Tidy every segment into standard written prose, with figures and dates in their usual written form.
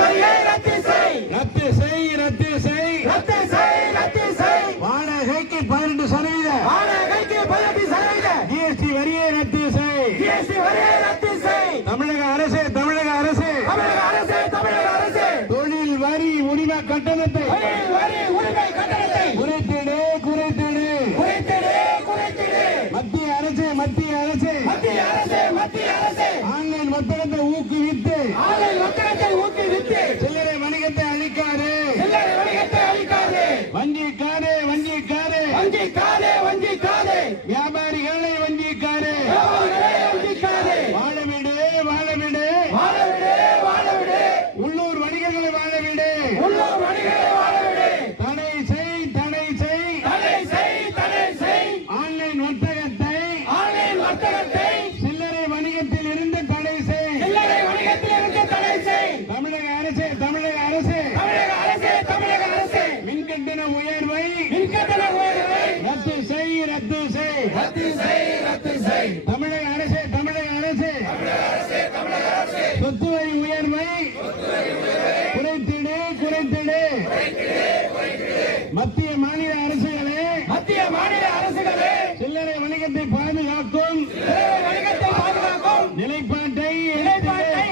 வரியை ரத்து செய். ரத்து செய் ரத்து செய் ரத்து செய் ரத்து செய். வாடகைக்கு 18%. வாடகைக்கு 18%. ஜிஎஸ்டி வரியை ரத்து செய். ஜிஎஸ்டி வரியை ரத்து செய். தமிழக அரசு தமிழக அரசு தமிழக அரசு தமிழக அரசு தொழில் வரி உரிமை கட்டணத்தை தொழில் வரி உரிமை கட்டணத்தை குறைத்திடு குறைத்திடு குறைத்திடு குறைத்திடு. மத்திய அரசு மத்திய அரசு மத்திய அரசு மத்திய அரசு ஆன்லைன் வர்த்தகத்தை ஊக்குவித்து ஆன்லைன் வர்த்தகத்தை ஊக்குவித்து சில்லறை வணிகத்தை அழிக்காது. சில்லறை வணிகத்தை அழிக்காது. வஞ்சிக்காது வஞ்சிக்காது வஞ்சிக்காதே வஞ்சிக்காதே. வியாபாரிகளை வஞ்சிக்காது. வியாபாரிகளை வஞ்சிக்காதே. வாழவிடு வாழவிடு வாழவிடு வாழவிடு. உள்ளூர் வணிகர்களை வாழவிடு. உள்ளூர் வணிகர்களை வாழவிடு. தடை செய் தடை செய் தடை செய் தடை செய். ஆன்லைன் வர்த்தகத்தை ஆன்லைன் வர்த்தகத்தை சில்லறை வணிகத்தில் இருந்து தடை செய். சில்லறை வணிகத்தில் இருந்து தடை செய். தமிழக அரசு தமிழக அரசு தமிழக அரசு தமிழக அரசு மின்கட்டண உயர்வை மின்கட்டண உயர்வை ரத்து செய் ரத்து செய். ரத்து செய் ரத்து செய். தமிழக அரசு தமிழக அரசு சொத்து வரி உயர்வை குறைத்திடு குறைத்திடு. மத்திய மாநில அரசுகளே மத்திய மாநில அரசுகளே சில்லறை வணிகத்தை பாதுகாக்கும் சில்லறை வணிகத்தை பாதுகாக்கும் நிலைப்பாட்டை நிலைப்பாட்டை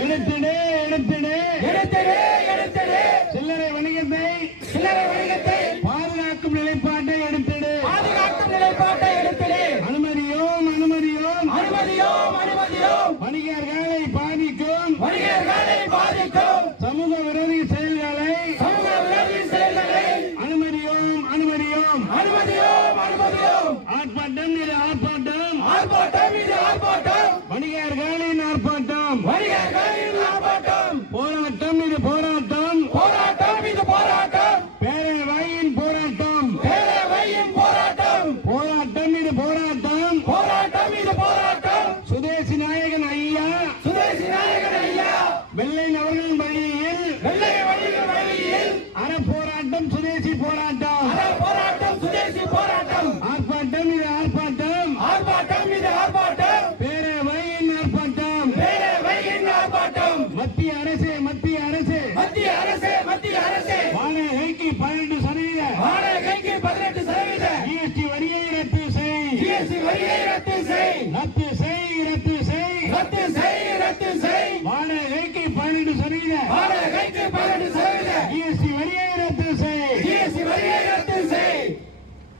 எடுத்திடு எடுத்திடு. எடுத்திடு எடுத்திடு. சில்லறை வணிகத்தை சில்லறை வணிகத்தை பாதுகாக்கும் நிலைப்பாட்டை எடுத்திடு. பாதுகாக்கும் நிலைப்பாட்டை எடுத்திடு. அனுமதியோம் அனுமதியோம் அனுமதியோம் அனுமதியோம். வணிகர்களை பாதிக்கும் வணிகர்களை பாதிக்கும் சமூக விரோதி செயல்களை சமூக விரோதி செயல்களை அனுமதியோம் அனுமதியோம். அனுமதியோம் அனுமதியோம். ஆர்ப்பாட்டம் இது ஆர்ப்பாட்டம். ஆர்ப்பாட்டம் இது ஆர்ப்பாட்டம். வணிகர்களின் ஆர்ப்பாட்டம். வணிகர்களின் ஆர்ப்பாட்டம். போராட்டம் இது போராட்டம். போராட்டம் இது போராட்டம். பேரவையின் போராட்டம். பேரவையின் போராட்டம். போராட்டம் இது போராட்டம். போராட்டம் இது போராட்டம். சுதேசி நாயகன் ஐயா சுதேசி நாயகன் ஐயா வெள்ளை நபர்களின் வழியில் வெள்ளை வணிகர் வழியில் அறப்போராட்டம் சுதேசி போராட்டம். போராட்டம் சுதேசி போராட்டம். ஆர்ப்பாட்டம் இது ஆர்ப்பாட்டம். ஆர்ப்பாட்டம் இது ஆர்ப்பாட்டம். பேரவையின் ஆர்ப்பாட்டம். பேரவையின் ஆர்ப்பாட்டம். மத்திய அரசு மத்திய அரசு மத்திய அரசு மத்திய அரசு வாடகைக்கு 18%. வாடகைக்கு 18%. ஜிஎஸ்டி வரியை ரத்து செய். ஜிஎஸ்டி வரியை ரத்து செய். ரத்து செய் ரத்து செய். ரத்து செய் ரத்து செய். வாடகைக்கு 18%. வாடகைக்கு 18%.